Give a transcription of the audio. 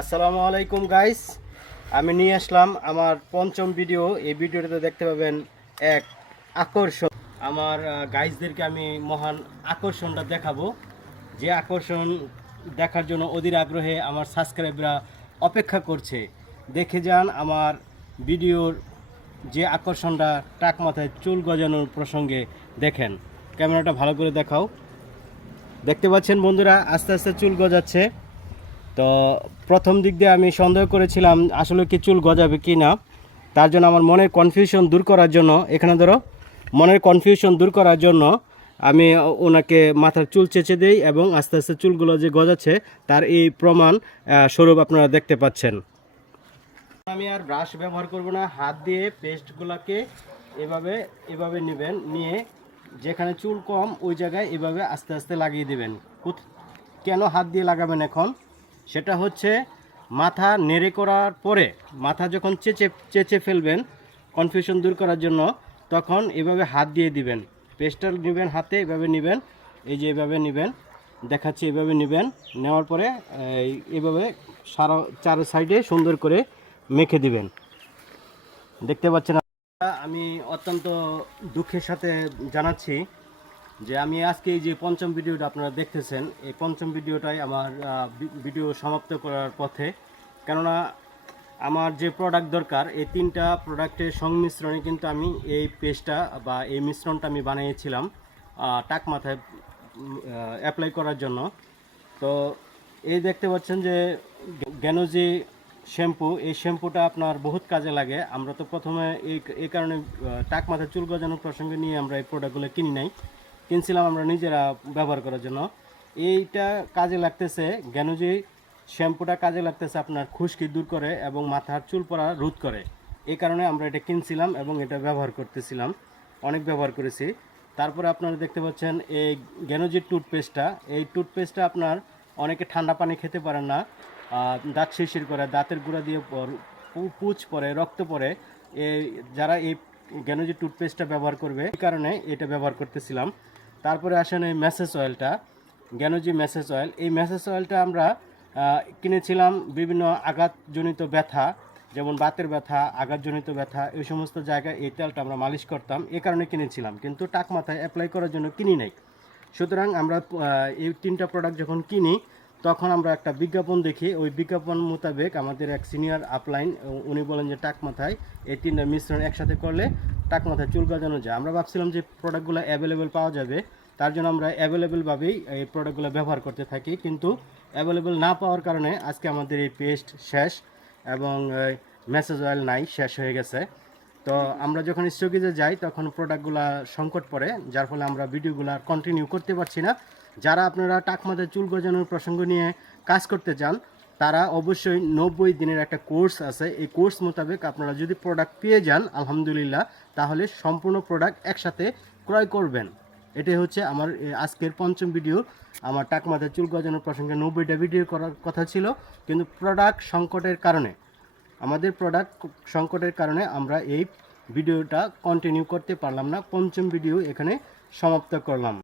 আসসালামু আলাইকুম গাইস আমি নিয়ে আসলাম আমার পঞ্চম ভিডিও এই ভিডিওটাতে দেখতে পাবেন এক আকর্ষণ। আমার গাইসদেরকে আমি মহান আকর্ষণটা দেখাবো। যে আকর্ষণ দেখার জন্য অধীর আগ্রহে আমার সাবস্ক্রাইবরা অপেক্ষা করছে। দেখে যান আমার ভিডিওর যে আকর্ষণটা টাক মাথায় চুল গজানোর প্রসঙ্গে দেখেন। ক্যামেরাটা ভালো করে দেখাও। দেখতে পাচ্ছেন বন্ধুরা, আস্তে আস্তে চুল গজাচ্ছে। তো প্রথম দিক দিয়ে আমি সন্দেহ করেছিলাম, আসলে কি চুল গজাবে কি না। তার জন্য আমার মনের কনফিউশন দূর করার জন্য, এখানে ধরো, মনের কনফিউশন দূর করার জন্য আমি ওনাকে মাথার চুল চেঁচে দিই এবং আস্তে আস্তে চুলগুলো যে গজাচ্ছে, তার এই প্রমাণ স্বরূপ আপনারা দেখতে পাচ্ছেন। আমি আর ব্রাশ ব্যবহার করব না, হাত দিয়ে পেস্টগুলোকে এভাবে এভাবে নেবেন, নিয়ে যেখানে চুল কম, ওই জায়গায় এভাবে আস্তে আস্তে লাগিয়ে দেবেন। কেন হাত দিয়ে লাগাবেন এখন? সেটা হচ্ছে মাথা নেড়ে করার পরে, মাথা যখন চেঁচে চেঁচে ফেলবেন কনফিউশন দূর করার জন্য, তখন এভাবে হাত দিয়ে দিবেন। পেস্টাল নেবেন হাতে, এভাবে নেবেন, এই যে এভাবে নেবেন, দেখাচ্ছি এভাবে নেবেন, নেওয়ার পরে এভাবে সারা, চার সাইডে সুন্দর করে মেখে দিবেন। দেখতে পাচ্ছেন আমি অত্যন্ত দুঃখের সাথে জানাচ্ছি যে আমি আজকে এই যে পঞ্চম ভিডিওটা আপনারা দেখতেছেন এই পঞ্চম ভিডিওটাই আমার ভিডিও সমাপ্ত করার পথে কেননা আমার যে প্রোডাক্ট দরকার এই তিনটা প্রোডাক্টের সংমিশ্রণে কিন্তু আমি এই পেস্টটা বা এই মিশ্রণটা আমি বানিয়েছিলাম টাক মাথায় অ্যাপ্লাই করার জন্য তো এই দেখতে পাচ্ছেন যে জ্ঞানজি শ্যাম্পু এই শ্যাম্পুটা আপনার বহুত কাজে লাগে আমরা তো প্রথমে এই এই কারণে টাক মাথায় চুল গজানোর প্রসঙ্গে নিয়ে আমরা এই প্রোডাক্টগুলো কিনি নাই কিনছিলাম আমরা নিজেরা ব্যবহার করার জন্য। এইটা কাজে লাগতেছে জ্ঞানজি শ্যাম্পুটা কাজে লাগতেছে আপনার খুশকি দূর করে এবং মাথার চুল পড়া রোধ করে। এই কারণে আমরা এটা কিনছিলাম এবং এটা ব্যবহার করতেছিলাম। অনেক ব্যবহার করেছি। তারপরে আপনারা দেখতে পাচ্ছেন এই জ্ঞানজির টুথপেস্টটা। এই টুথপেস্টটা আপনার অনেকে ঠান্ডা পানি খেতে পারেন না। দাঁত শিরশির করে, দাঁতের গুঁড়া দিয়ে পর- পু- পুঁজ পড়ে রক্ত এই যারা এই জ্ঞানজি টুথপেস্টটা ব্যবহার করবে, এই কারণে এটা ব্যবহার করতেছিলাম। তারপরে আসেন এই ম্যাসেজ অয়েলটা জ্ঞানজি ম্যাসেজ অয়েল। এই ম্যাসেজ অয়েলটা আমরা কিনেছিলাম বিভিন্ন আঘাতজনিত ব্যথা, যেমন বাতের ব্যথা, আঘাতজনিত ব্যথা, এই সমস্ত জায়গায় এই তেলটা আমরা মালিশ করতাম। এ কারণে কিনেছিলাম, কিন্তু টাক মাথায় অ্যাপ্লাই করার জন্য কিনি নাই। সুতরাং আমরা এই তিনটা প্রোডাক্ট যখন কিনি তখন আমরা একটা বিজ্ঞাপন দেখি। ওই বিজ্ঞাপন মোতাবেক আমাদের এক সিনিয়র আপলাইন উনি বলেন যে টাক মাথায়, এই তিনটা মিশ্রণ একসাথে করলে টাক মাথায় চুল গজানো যায়। আমরা ভাবছিলাম যে প্রোডাক্টগুলো অ্যাভেলেবেল পাওয়া যাবে, তার জন্য আমরা অ্যাভেলেবেলভাবেই এই প্রোডাক্টগুলো ব্যবহার করতে থাকি। কিন্তু অ্যাভেলেবেল না পাওয়ার কারণে আজকে আমাদের এই পেস্ট শেষ এবং মেসেজ অয়েল নাই, শেষ হয়ে গেছে। তো আমরা যখন স্টকিজে যাই, তখন প্রোডাক্টগুলো সংকট পড়ে, যার ফলে আমরা ভিডিওগুলো কন্টিনিউ করতে পারছি না। যারা আপনারা টাকমাথায় চুল গজানোর প্রসঙ্গ নিয়ে কাজ করতে চান, তারা অবশ্যই নব্বই দিনের একটা কোর্স আছে। এই কোর্স মোতাবেক আপনারা যদি প্রোডাক্ট পেয়ে যান, আলহামদুলিল্লাহ, তাহলে সম্পূর্ণ প্রোডাক্ট একসাথে ক্রয় করবেন। এটাই হচ্ছে আমার আজকের পঞ্চম ভিডিও আমার টাকমাথায় চুল গজানোর প্রসঙ্গে নব্বইটা ভিডিও করার কথা ছিল, কিন্তু প্রোডাক্ট সংকটের কারণে, আমাদের প্রোডাক্ট সংকটের কারণে আমরা এই ভিডিওটা কন্টিনিউ করতে পারলাম না। পঞ্চম ভিডিও এখানে সমাপ্ত করলাম।